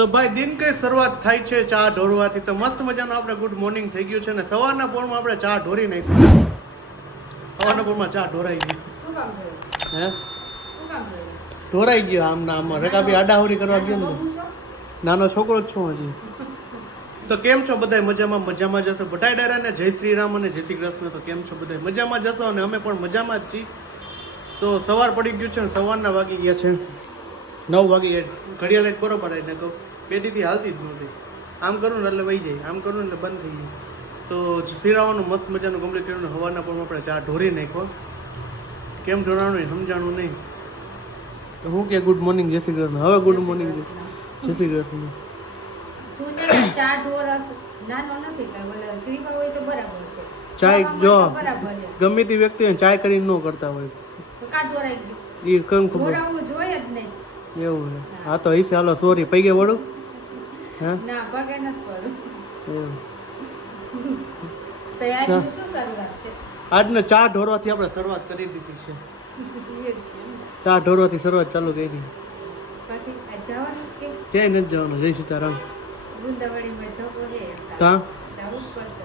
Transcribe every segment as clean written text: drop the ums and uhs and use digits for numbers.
તો ભાઈ દિન કઈ શરૂઆત થાય છે ચા ઢોરવાથી. તો મસ્ત મજાનું આપણે ગુડ મોર્નિંગ થઈ ગયું છે ને સવારના પોરમાં આપણે ચા ઢોરી નાખ્યું. સવારના પોરમાં ચા ઢોરાઈ ગયું. શું કામ થયું? હે શું કામ થયું? ઢોરાઈ ગયો આમના આમાં. રકાબી આડાહોરી કરવા ગયો ને. બબુ છો? નાનો છોકરો જ છું હજી. તો કેમ છો બધા? મજામાં મજામાં જશો બટાઈ ડાયરા ને જય શ્રી રામ અને જય શ્રી કૃષ્ણ. તો કેમ છો બધા? મજામાં જશો અને અમે પણ મજામાં જ છીએ. તો સવાર પડી ગયું છે ને સવારના વાગી ગયા છે 9 વાગી. ઘડિયાળ લાઈટ બરોબર આવી ને કહું પેઢીથી હાલતી જ નહોતી. આમ કરું ને એટલે વહી જાય, આમ કરું ને એટલે બંધ થઈ જાય. તો શિરાવાનું મસ્ત મજાનું કમ્પ્લીટ કર્યું ને હવાના પણ આપણે ચા ઢોરી નાખ્યો. કેમ ઢોરાવાનું સમજાણું નહીં. તો હું કે ગુડ મોર્નિંગ જય શ્રી કૃષ્ણ. હવે ગુડ મોર્નિંગ જય શ્રી કૃષ્ણ. તું છે ચા ઢોરસ નાનો નથી કાંઈ, બોલે ક્રીપર હોય તો બરાબર છે. ચાય જો બરાબર છે. ગમે તે વ્યક્તિ ચાય કરીને ન કરતા હોય તો કા ઢોરાઈ ગયું? એ કમ ખબર ઢોરાવું જોઈએ જ નહીં. એવું છે. હા તો હશે. હાલો સોરી પૈગે વળું. હે ના પગે નથી પડું. એવું. તૈયારી શું શરૂઆત છે? આજને ચા ઢોરવાથી આપણે શરૂઆત કરી દીધી છે. એ જ છે. ચા ઢોરવાથી શરૂઆત ચાલુ કરી. પછી આ જવાનું છે કે ક્યાંય નથી જવાનું. જય સીતારામ. ગુંદાવળીમાં ધોકો છે. કા જવું જ પડશે.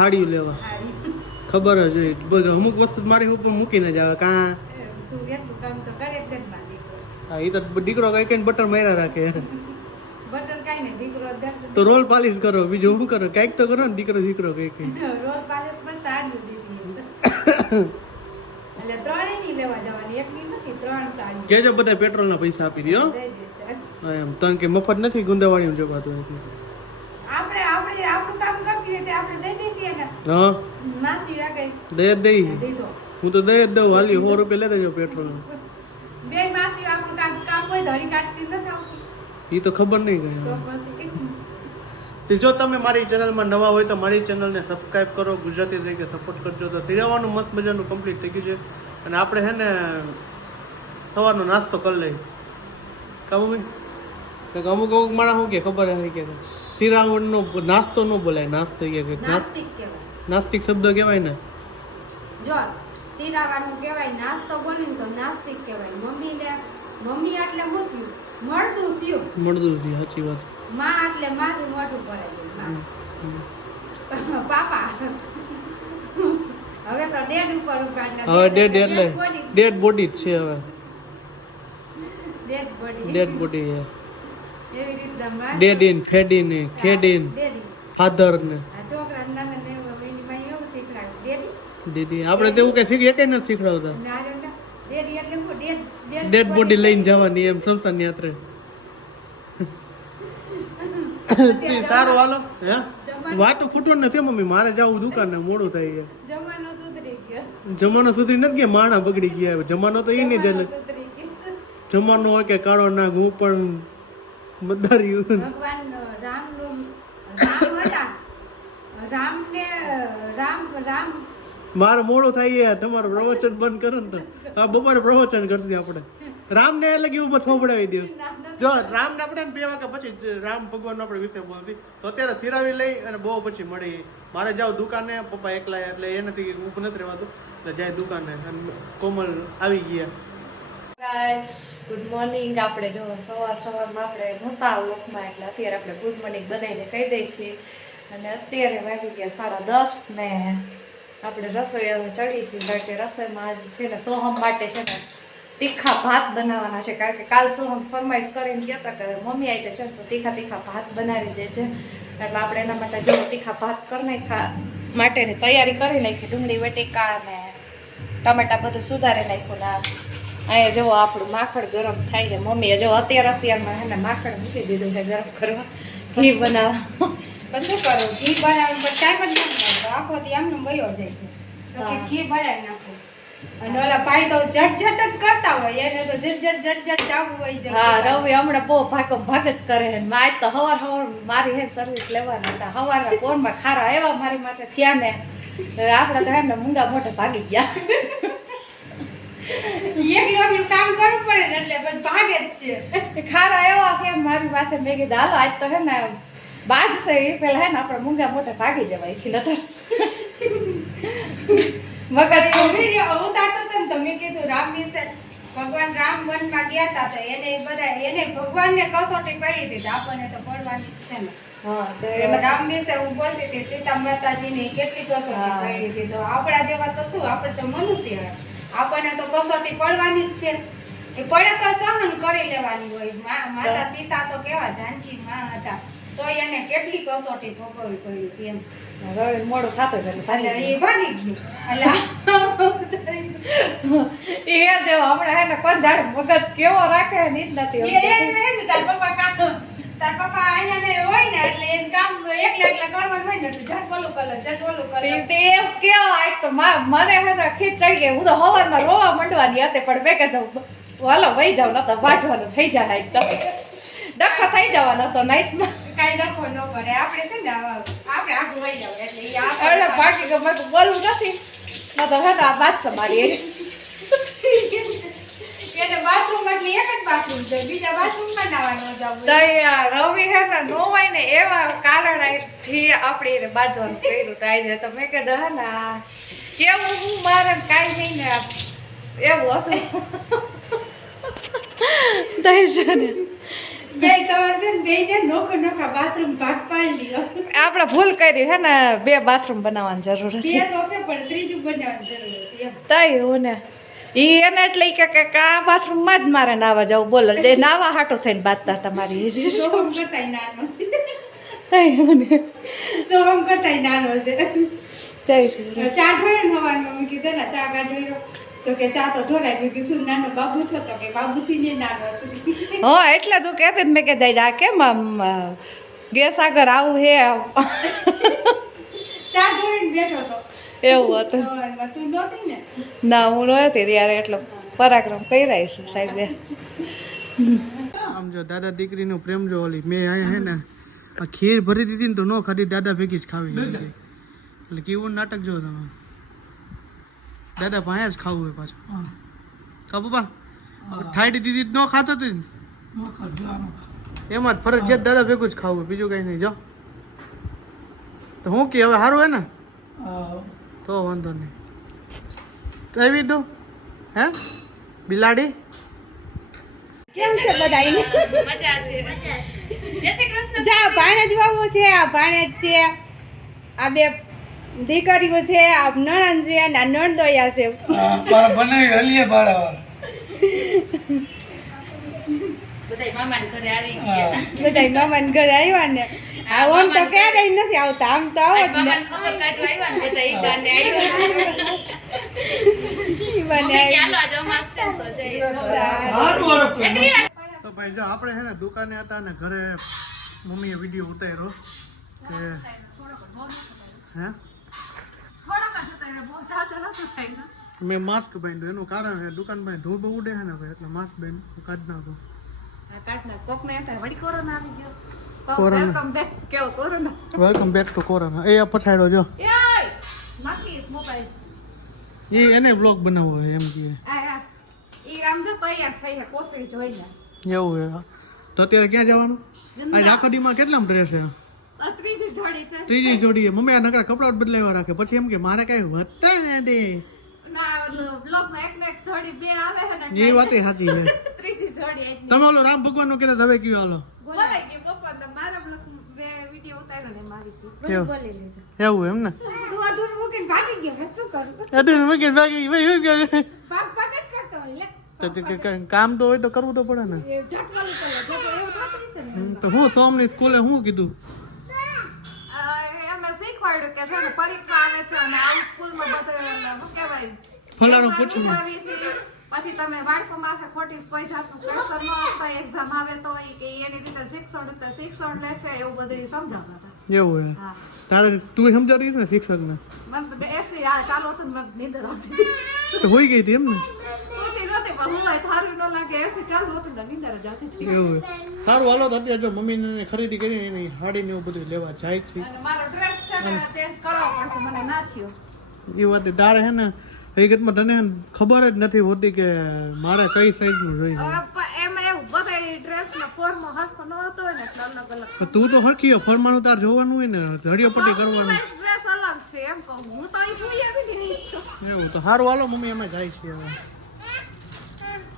હાડિયું લેવા હારી. ખબર જ હોય. બધું અમુક વસ્તુ મારી ઉપર મૂકીને જ આવે. કા તું એટલું કામ તો કરે જ ને દીકરો. હા એ તો દીકરો કઈ કઈ બટર માર્યા રાખે. બટર કાંઈ નહીં, દીકરો દર્દ તો રોલ પાલિશ કરો, બીજું શું કરો? કઈક તો કરો ને દીકરો દીકરો કઈ કઈ. રોલ પાલિશ પણ સાડી દીધી. એટલે ત્રણેય ની લેવા જવાની, એકની નથી, 3 સાડી કેજો બધા પેટ્રોલ ના પૈસા આપી દો. દઈ દેશે. એમ તન કે મફત નથી ગુંદાવાડી જવાતું હોય છે. આપણે આપણે આપણું કામ કરતી હોય તે આપણે દઈ દઈશું ને. હા માસી રાખે દઈ જ દઈ. દીધો. હું તો દઈ જ દઉં. હાલી 100 રૂપિયા લેતા જાવ પેટ્રોલ. બે માસી આપણું કામ કોઈ ધડી કાઢતી નથી આવતી. એ તો ખબર નહીં તો કઈ. પછી જો તમે મારી ચેનલમાં નવા હોય તો મારી ચેનલને સબસ્ક્રાઇબ કરો, ગુજરાતી તરીકે સપોર્ટ કરજો. તો સિરાવાનું મસ્ત મજાનું કમ્પ્લીટ થઈ ગયું છે અને આપણે હે ને સવારનો નાસ્તો કરી લઈએ. કા મમ્મી? અમુક અમુક માણસ શું કે ખબર હે કે સિરાવણનો નાસ્તો ન બોલાય. નાસ્તો કે નાસ્તિક કહેવાય. નાસ્તિક શબ્દ કહેવાય ને. જો સિરાવાનું કહેવાય, નાસ્તો બોલીને તો નાસ્તિક કહેવાય. મમ્મી એટલે શું થયું? મળતું થયું. મળતું નથી. સાચી વાત. માં એટલે માથી મોઢું પડાય ગયું. પાપા હવે તો ડેડ ઉપર ઉપાડ્યા. હવે ડેડ એટલે ડેડ બોડી જ છે. હવે ડેડ બોડી. ડેડ બોડી છે. એવી રીતના માં ડેડ ઇન ફેડ ઇન ખેડ ઇન ડેડી. ફાધર ને આ છોકરા નાના ને એની માં એવું શીખડાય. ડેડી દીદી આપણે તેવું કઈ શીખી કઈ નથી શીખડાવતા. ના રે ના. ડેડી એટલે શું? ડેડ બોડી લઈને જવાની એમ સમસાન યાત્રા. સારું હાલો. હે વાતો ફૂટવાનું નથી મમ્મી. મારે જવું દુકાને, મોડું થઈ ગયા. જમાનો સુધરી ગયો. જમાનો સુધરી નથી ગયા, માણા બગડી ગયા. જમાનો તો એ નહીં જ. સુધરી ગયો. જમાનો હોય કે કાળો નાગ હું પણ મદારી. ભગવાન રામનું રામ હતા. રામને રામ મારે મોડું થાય તમારું પ્રવચન બંધ કરો ને તો આ બપોરે પ્રવચન કરશે આપણે. રામને એટલે કે ઉપર થોપડાવી દો. જો રામને આપણે 2 વાગ્યા પછી રામ ભગવાનનો આપણે વિષય બોલતી તો અત્યારે સિરાવી લઈ અને બહુ પછી મળી. મારે જાવ દુકાને, પપ્પા એકલા એટલે એનાથી ઊભું નથી રહેવાતું એટલે જાય દુકાને. અને કોમલ આવી ગયા. Guys good morning. આપણે જો સવારમાં આપણે નહોતા લોકમાં એટલે અત્યારે આપણે ગુડ મોર્નિંગ બધાને કહી દઈએ છીએ. અને અત્યારે વાગી ગયા 10:30 ને આપણે રસોઈ હવે ચડીશું. કારણ કે રસોઈમાં આજ છે ને સોહમ માટે છે ને તીખા ભાત બનાવવાના છે. કારણ કે કાલ સોહમ ફરમાઈશ કરીને કહેતા કે મમ્મી આવી છે તો તીખા ભાત બનાવી દે છે. એટલે આપણે એના માટે જો તીખા ભાત કરી નાખ્યા માટેની તૈયારી કરી નાખી. ડુંગળી બટેકા અને ટમેટા બધું સુધારી નાખ્યું. ને અહીંયા જો આપણું માખણ ગરમ થાય છે. મમ્મીએ જો અત્યારમાં એને માખણ મૂકી દીધું છે ગરમ કરવા ઘી બનાવવા. પછી શું કરું? ઘી બનાવવાનું પણ ટાઈમ જ નથી મળતો. આખો દી આમનો વયો જાય છે. તો કે ઘી બનાવી નાખું. અને ઓલા ભાઈ તો ઝટ જ કરતા હોય. એને તો ઝટ ચાવું હોય છે. હા રવિ હમણાં બહુ ભાગ જ કરે છે. આજ તો હવાર મારી હે સર્વિસ લેવાના હતા. હવારના પોરમાં ખારા એવા મારી માથે થયા ને આપણે તો એમને મૂંગા મોઢે ભાગી ગયા. એકલું કામ કરવું પડે ને એટલે બસ ભાગે જ છે. ખારા એવા છે મારી માથે. મેં કીધું હાલો આજ તો હે ને બાજ છે એ પેલા હે ને આપણે મૂંગા મોઢે ભાગી જવાય થી નતર મગજ વિડીયો ઉતારતો હતો ને તો મેં કીધું રામ વિશે ભગવાન રામ વનમાં ગયા હતા તો એને ભગવાનને કસોટી પડી હતી તો આપણને તો પડવાની જ છે ને. હા તો તો રામ વિશે હું બોલતી હતી સીતા માતાજીની કેટલી કસોટી પડી હતી તો આપણા જેવા તો શું આપણે તો મનુષ્ય આપણને તો કસોટી પડવાની જ છે. એ પડે તો સહન કરી લેવાની હોય. માતા સીતા તો કેવા જાનકી માં હતા તો એને કેટલી કસોટી ભોગવવી પડી હતી એમ. હવે મોડું થતું છે એટલે એટલે એ ભાગી ગયું એટલે એ દેવો હમણાં હે ને કોણ જાણે મગજ કેવો રાખે ને ઈ જ નથી તાર પપ્પા અહીંયા ને હોય ને એટલે એનું કામ એકલા કરવાનું હોય ને એટલે ઝટ બોલું કરે તે એમ કેવો આજ તો મને હે ને ખીચ ચડી ગઈ. હું તો હવારમાં રોવા માંડવાની હતી પણ મેં કીધું હાલો વહી જાવ ન તો વાંચવાનું થઈ જાય આજ તો ડખો થઈ જવાનો તો નાઈટમાં કાઈ ડખો ન પડે આપણે છે ને આપણે આગળ વહી જાવ એટલે ઈ એટલે બાકી કે મેં બોલવું નથી ન તો હે ને આ વાત સમારી એને બાથરૂમ એટલે એક જ બાથરૂમ છે બીજા બાથરૂમમાં નાવાનું જવું તો યાર રવિ હે ને નો હોય ને એવા કારણથી આપણે બાજવાનું કર્યું તો આજે તો મેં કીધું હે ને કેવું હું મારે કાંઈ નહીં ને એવું હતું દઈ છે ને બે તમારે છે ને બેયને નોખા બાથરૂમ ભાગ પાડી લ્યો. આપણે ભૂલ કરી હે ને 2 બાથરૂમ બનાવવાની જરૂર બે હતી તો છે પણ ત્રીજું બનાવવાની જરૂર હતી એમ. તઈ હું ને ઈ એને એટલે કે આ બાથરૂમમાં જ મારે નાવા જવું બોલો એટલે નાવા હાટો થઈને બાંધતા તમારી સોહમ કરતાય નાનો છે તઈ હું ને સોહમ કરતાય નાનો છે. તઈ છે ચા ઢોળ્યો ને હવારમાં મેં કીધું ને ચા કાઢ્યો તો કે ચા તો ઢોળાય મેં કીધું નાનો બાબુ છો તો કે બાબુથી ને નાનો છું. હા એટલે તું કહેતી જ મેં કે દઈ આ કેમ આમ ગેસ આગળ આવું હે ચા ઢોળીને બેઠો તો એવું હતું સવારમાં તું નહોતી ને ના હું નહોતી ત્યારે એટલો પરાક્રમ કર્યા છે સાહેબે. આમ જો દાદા દીકરીનો પ્રેમ જો ઓલી મેં અહીંયા હે ને આ ખીર ભરી દીધી ને તો ન ખાધી દાદા ભેગી જ ખાવી હોય છે. એટલે કેવું નાટક જો તમે દાદા ભાયા જ ખાવું હોય પાછું કા પપ્પા થાળી દીધી ન ખાતો તો એમાં જ ફરજિયાત દાદા ભેગું જ ખાવું હોય બીજું કઈ નહીં જો તો હું કે હવે સારું હે ને તો વાંધો નહીં તો આવી દઉં હે બિલાડી કેમ છે બધાયને મજા છે જય શ્રી કૃષ્ણ. જા ભાણેજ બાબુ છે આ ભાણેજ છે આ બે દીકરીઓ છે આ નણંદ છે અને આ નણદોયા છે. બનાવી હલીએ બાળાવાળા બધાય મામાના ઘરે આવી ગયા બધાય મામાના ઘરે આવ્યા ને આમ તો ક્યારેય નથી આવતા આમ તો આવો જ ને ખબર કાઢવા આવ્યા ને એટલે ઈ ગાને આવ્યા ઈ મને ચાલો આજ અમાસ છે તો જઈ સારું વાળો તો ભાઈ જો આપણે છે ને દુકાને હતા ને ઘરે મમ્મીએ વિડીયો ઉતાર્યો કે હે મેં માસ્ક બાંધ્યું એનું કારણ છે દુકાન પાસે ધૂળ બહુ ઉડે છે ને ભાઈ એટલે માસ્ક બાંધ્યું કાઢ નાખો. Corona welcome back to corona એ પછાડ્યો જો એ એને બ્લોગ બનાવવો હોય એમ કે એવું છે તો અત્યારે ક્યાં જવાનું આ આખો દીમાં કેટલામ ડ્રેસ છે ત્રીજી જોડી મમ્મી આ નકરા કપડા બદલાવ્યા રાખે પછી એમ કે મારે કઈ વધતા ને દે એ વાત સાચી છે તમે ઓલો રામ ભગવાન નું કહેતા હવે કયું હાલો એવું એમ ને તું અધૂર મૂકીને ભાગી ગયો હવે શું કરું અડું મૂકીને ભાગી ભાઈ શું કરે પાક પાક જ કરતો હોય લે તો કામ તો હોય તો કરવું તો પડે ને એ ઝટવાનું પડે જો એવું થતું હશે ને તો હું સોમની સ્કૂલે શું કીધું એમને શીખવાડ્યું કે છે ને પરીક્ષા આવે છે અને આ સ્કૂલમાં બધું શું કહેવાય ફલાણું પૂછું પછી તમે બાળકો માથે ખોટી કોઈ જાતનું પ્રેશર ન આપતા એક્ઝામ આવે તો કે એની રીતે શિક્ષણ લે છે એવું બધું સમજાવતા હતા. એવું હે હા તારે તું સમજાવી ને શિક્ષક ને મને એસી આ ચાલુ હતું ને મને નીંદર આવતી હતી તો હોઈ ગઈ હતી એમ ને પૂરતી નહોતી પણ હું હોય થારું ન લાગે એસી ચાલુ હતું ને નીંદર જ આવતી હતી. એવું હે સારું હાલો તો અત્યારે જો મમ્મીને ખરીદી કરી એની હાડી ને એવું બધું લેવા જાય છે અને મારો ડ્રેસ છે ને ચેન્જ કરવો પડશે મને ના થયો. એ વાત તારે હે ને હકીકતમાં તને ખબર જ નથી હોતી કે મારે કઈ સાઈઝ નું જોઈએ એમાં એવું બધા ડ્રેસ ના ફોર્મ હરખો ન હતો ને એટલે અલગ અલગ તો તું તો હરખી ફરમાનું તાર જોવાનું હોય ને ઘડીઓ પટ્ટી કરવાનું ડ્રેસ અલગ છે એમ કહું હું તો અહીં જોઈ આવી નહીં છું. એવું તો સારું હાલો મમ્મી અમે જાય છે હવે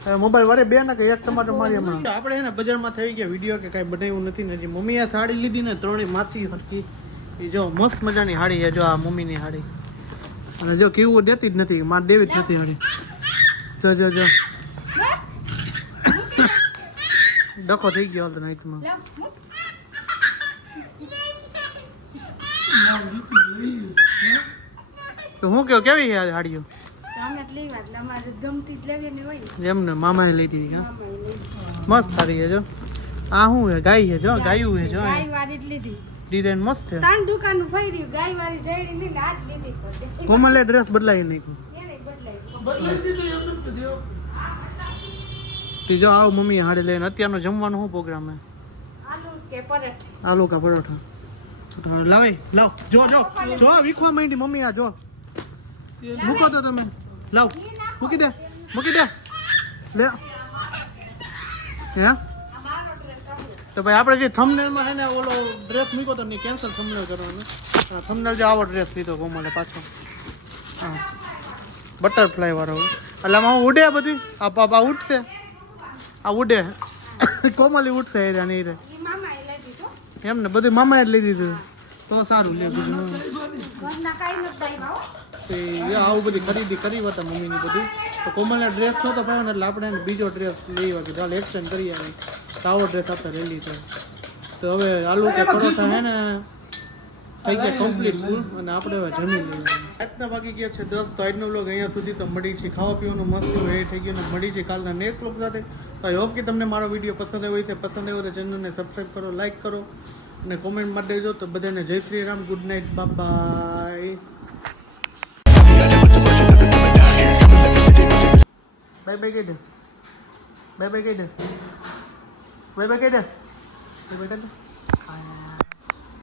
મોબાઈલ વારે બે ને કે એક ટમાટર મારી હમણાં આપણે છે ને બજારમાં થઈ ગયા વિડીયો કે કાંઈ બનાવ્યું નથી ને હજી મમ્મીએ સાડી લીધી ને ત્રણેય માસી હરકી એ જો મસ્ત મજાની હાડી છે જો આ મમ્મીની હાડી અને જો કેવું દેતી જ નથી મારે દેવી જ નથી હાડી જો જો જો ડખો થઈ ગયો હતો નાઈટમાં તો હું કેવું કેવી છે આ હાડીઓ અમે જ લેવા એટલે અમારે ગમતી જ લેવી ને હોય એમને મામાએ લઈ દીધી હા મસ્ત સારી છે જો આ શું છે ગાય છે જો ગાયું છે જો ગાય વાળી જ લીધી ડિઝાઇન મસ્ત છે ત્રણ દુકાન ફરી ગાય વાળી જડી ને આજ લીધી પડે કોમલે ડ્રેસ બદલાવી નાખ્યું એને બદલાઈ બદલાઈ દીધું એમ જ કીધું. તીજો આવ મમ્મી હાડે લઈને અત્યારનો જમવાનો શું પ્રોગ્રામ છે આલુ કે પરોઠા આલુ કા પરોઠા તો લાવે લાવ જો જો જો વીખવા માંડી મમ્મી આ જો મૂકો તો તમે લાવ મૂકી દે લે હે તો ભાઈ આપણે જે થંબનેલમાં છે ને ઓલો ડ્રેસ મૂક્યો તો નહીં કેન્સલ થંબનેલ કરવાનો થંબનેલ જે આવો ડ્રેસ લીધો કોમલે પાછો હા બટરફ્લાય વાળો એટલે આમાં ઉડે બધી આ પાપા ઉડશે આ ઉડે કોમલી ઉડશે એ નહીં રે ઈ મામાએ લઈ દીધો એમ ને બધું મામાએ જ લઈ દીધું તો સારું લે બધું ઘરના કાંઈ નથી દાઈ બાવો તે આવું બધી ખરીદી કરી હતા મમ્મીની બધી તો કોમલને ડ્રેસ નહોતો પાડ્યો ને એટલે આપણે એને બીજો ડ્રેસ લઈ આવ્યા કે ચાલ એક્સચેન્જ કરી આવી તો આવો ડ્રેસ આપણે લઈ લીધો તો હવે આલુ કે પરોઠા હે ને થઈ ગયા કમ્પ્લીટ ફૂલ અને આપણે હવે જમી લઈએ આજના બાકી ગયા છે 10 તો આજનો વ્લોગ અહીંયા સુધી તો મળી છે ખાવા પીવાનું મસ્ત એ થઈ ગયું ને મળી છે કાલના નેક્સ્ટ વ્લોગ સાથે તો આઈ હોપ કે તમને મારો વિડીયો પસંદ આવ્યો છે પસંદ આવ્યો તો ચેનલને સબસ્ક્રાઈબ કરો લાઈક કરો અને કોમેન્ટ માં દેજો તો બધાને જય Shri Ram good night bye bye bye કહી દે બાય બાય કહી દે બાય બાય કહી દે બાય બાય કહી દે